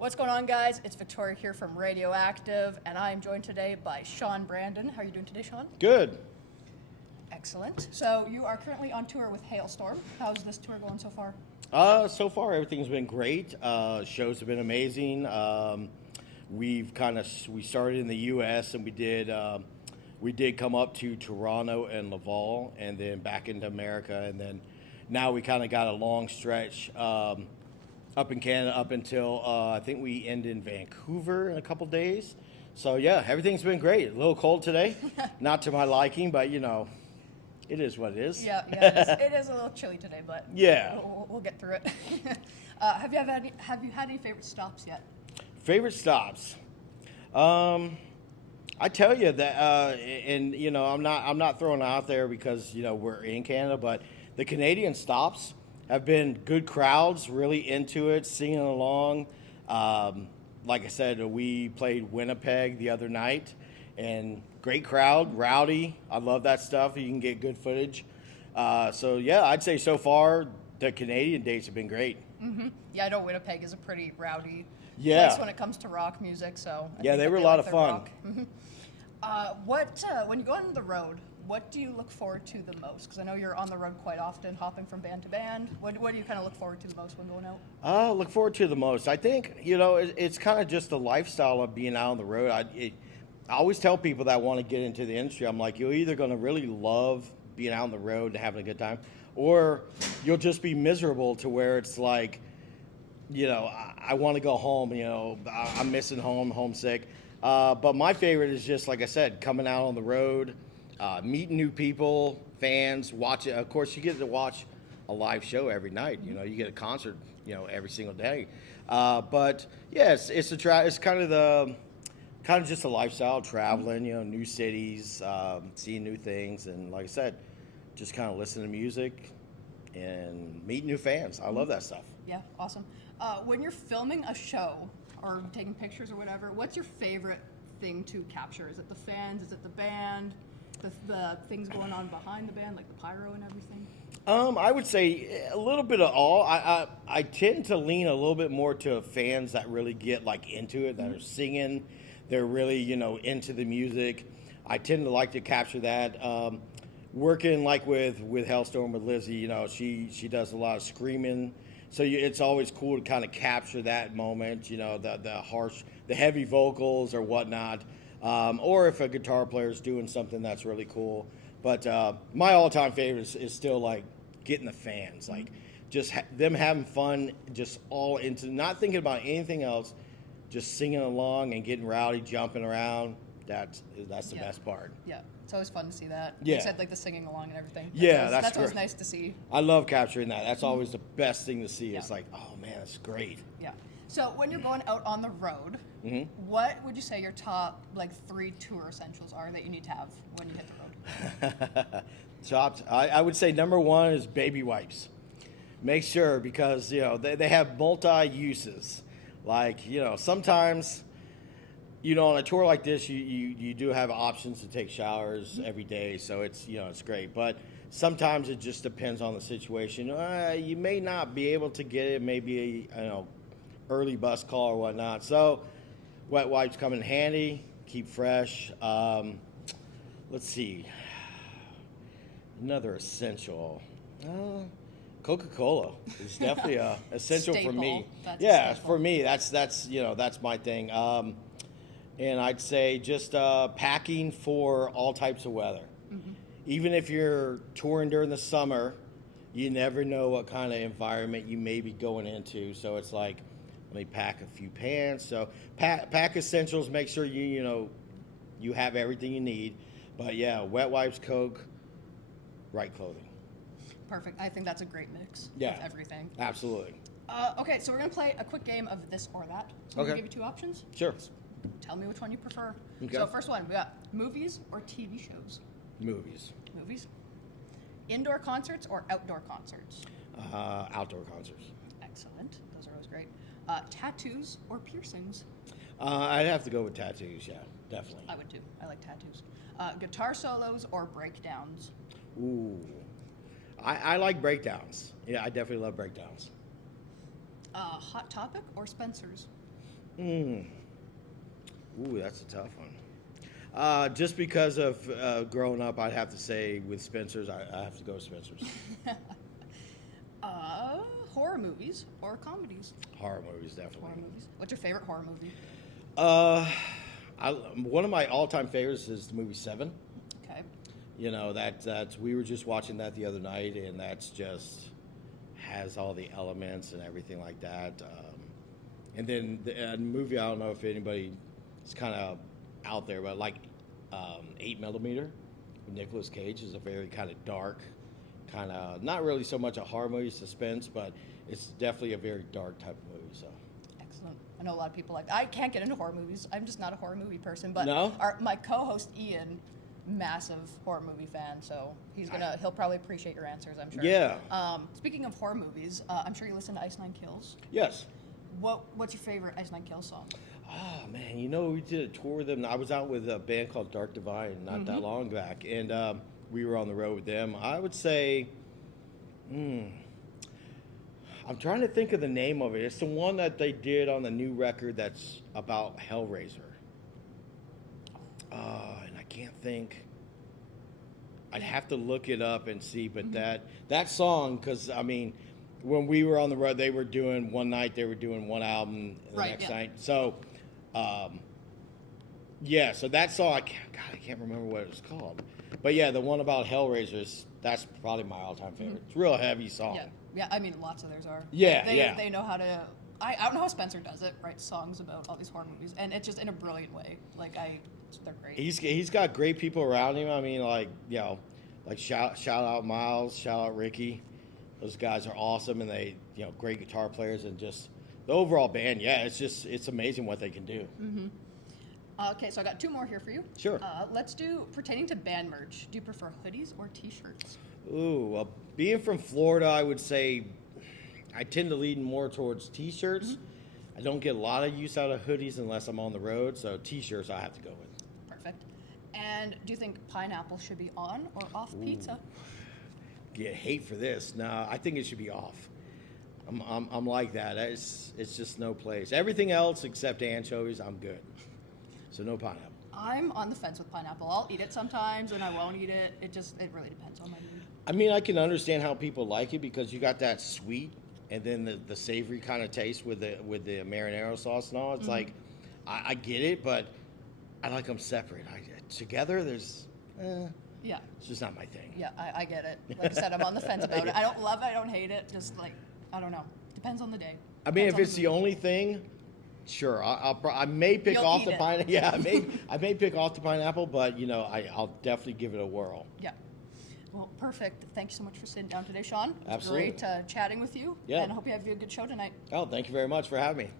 What's going on, guys? It's Victoria here from RadioActive, and I am joined today by Shawn Brandon. How are you doing today, Shawn? Good. Excellent. So you are currently on tour with Hailstorm. How's this tour going so far? So far everything's been great. Shows have been amazing. We started in the U.S. and we did come up to Toronto and Laval, and then back into America, and then now we kind of got a long stretch up in Canada up until I think we end in Vancouver in a couple days. So yeah, everything's been great. A little cold today, not to my liking, but it is what it is. Yeah, it is a little chilly today, but yeah, we'll get through it. Have you had any favorite stops yet? Favorite stops. I tell you that, and I'm not throwing it out there because we're in Canada, but the Canadian stops have been good crowds, really into it, singing along. Like I said, we played Winnipeg the other night, and great crowd, rowdy. I love that stuff. You can get good footage. So yeah, I'd say so far the Canadian dates have been great. Mm-hmm. Yeah, I know Winnipeg is a pretty rowdy place when it comes to rock music. So yeah, they were a lot of fun. Mm-hmm. When you go on the road, what do you look forward to the most? Because I know you're on the road quite often, hopping from band to band. What do you kind of look forward to the most when going out? Look forward to the most. I think it's kind of just the lifestyle of being out on the road. I always tell people that want to get into the industry, I'm like, you're either going to really love being out on the road and having a good time, or you'll just be miserable to where it's like, I want to go home. I'm missing home, homesick. But my favorite is just, like I said, coming out on the road, meeting new people, fans, watch it. Of course, you get to watch a live show every night. You get a concert, every single day. But yes, it's kind of just a lifestyle, traveling, new cities, seeing new things, and like I said, just kind of listening to music and meeting new fans. I love that stuff. Yeah, awesome. When you're filming a show or taking pictures or whatever, what's your favorite thing to capture? Is it the fans? Is it the band? The things going on behind the band, like the pyro and everything? I would say a little bit of all. I tend to lean a little bit more to fans that really get into it, that are singing. They're really, into the music. I tend to like to capture that. Working with Hailstorm with Lizzie, she does a lot of screaming. So it's always cool to kind of capture that moment, the harsh, the heavy vocals or whatnot. Or if a guitar player is doing something that's really cool. But my all-time favorite is still getting the fans, just them having fun, just all into, not thinking about anything else, just singing along and getting rowdy, jumping around. That's the best part. Yeah, it's always fun to see that. Yeah. You said the singing along and everything. That's always nice to see. I love capturing that. That's always the best thing to see. Yeah. It's oh man, that's great. Yeah. So when you're going out on the road, what would you say your top 3 tour essentials are that you need to have when you hit the road? Tops. I would say number 1 is baby wipes. Make sure, because they have multi uses. Sometimes on a tour like this, you do have options to take showers every day, so it's it's great. But sometimes it just depends on the situation. You may not be able to get it. Maybe early bus call or whatnot. So wet wipes come in handy. Keep fresh. Let's see. Another essential. Coca-Cola is definitely a essential for me. For me, that's my thing. And I'd say just packing for all types of weather. Mm-hmm. Even if you're touring during the summer, you never know what kind of environment you may be going into. So it's let me pack a few pants. So pack essentials. Make sure you have everything you need. But yeah, wet wipes, Coke, right clothing. Perfect. I think that's a great mix of everything. Absolutely. Okay, so we're going to play a quick game of this or that. So I'm going to give you 2 options. Sure. Tell me which one you prefer. Okay. So first one, we got movies or TV shows? Movies. Movies. Indoor concerts or outdoor concerts? Outdoor concerts. Excellent. Those are always great. Tattoos or piercings? I'd have to go with tattoos, yeah, definitely. I would too. I like tattoos. Guitar solos or breakdowns? Ooh. I like breakdowns. Yeah, I definitely love breakdowns. Hot Topic or Spencer's? Mm. Ooh, that's a tough one. Just because of growing up, I'd have to say with Spencer's, I have to go with Spencer's. Horror movies or comedies? Horror movies, definitely. Horror movies. What's your favorite horror movie? One of my all-time favorites is the movie Seven. Okay. You know, that's we were just watching that the other night, and that's just has all the elements and everything like that. And then the movie, I don't know if anybody is kind of out there, but like 8mm with Nicolas Cage is a very kind of dark, kind of not really so much a horror movie, suspense, but it's definitely a very dark type of movie. So. Excellent. I know a lot of people I can't get into horror movies. I'm just not a horror movie person. But No? my co-host Ian, massive horror movie fan, so he'll probably appreciate your answers, I'm sure. Yeah. Speaking of horror movies, I'm sure you listen to Ice Nine Kills. Yes. What's your favorite Ice Nine Kills song? Oh man, you know we did a tour with them. I was out with a band called Dark Divine not that long back, and we were on the road with them. I would say, I'm trying to think of the name of it. It's the one that they did on the new record that's about Hellraiser. And I can't think. I'd have to look it up and see, but that song, because I mean, when we were on the road, they were doing one night, they were doing one album the next night. So, yeah, so that song, I can't remember what it was called. But yeah, the one about Hellraisers, that's probably my all-time favorite. It's a real heavy song. Yeah, I mean, lots of theirs are. Yeah, They know how to. I don't know how Spencer does it, write songs about all these horror movies, and it's just in a brilliant way. They're great. He's got great people around him. I mean, like, you know, like shout out Miles, shout out Ricky. Those guys are awesome, and they, you know, great guitar players, and just the overall band. Yeah, it's amazing what they can do. Okay, so I got two more here for you. Sure. Let's do pertaining to band merch. Do you prefer hoodies or T-shirts? Ooh, well, being from Florida, I would say I tend to lean more towards T-shirts. I don't get a lot of use out of hoodies unless I'm on the road, so T-shirts I have to go with. Perfect. And do you think pineapple should be on or off pizza? Get hate for this. No, I think it should be off. I'm like that. It's just no place. Everything else except anchovies, I'm good. So no pineapple. I'm on the fence with pineapple. I'll eat it sometimes and I won't eat it. It really depends on my mood. I mean, I can understand how people like it because you got that sweet and then the savory kind of taste with the marinara sauce and all. It's like I get it, but I like them separate. Together, there's. Yeah. It's just not my thing. Yeah, I get it. Like I said, I'm on the fence about it. I don't love it. I don't hate it. Just like, I don't know. Depends on the day. I mean, Depends if it's the only thing, sure. I may pick You'll off eat the it. pineapple. Yeah, I may pick off the pineapple, but you know, I'll definitely give it a whirl. Yeah. Well, perfect. Thank you so much for sitting down today, Shawn. It was Absolutely. great chatting with you. Yeah. And I hope you have a good show tonight. Oh, thank you very much for having me.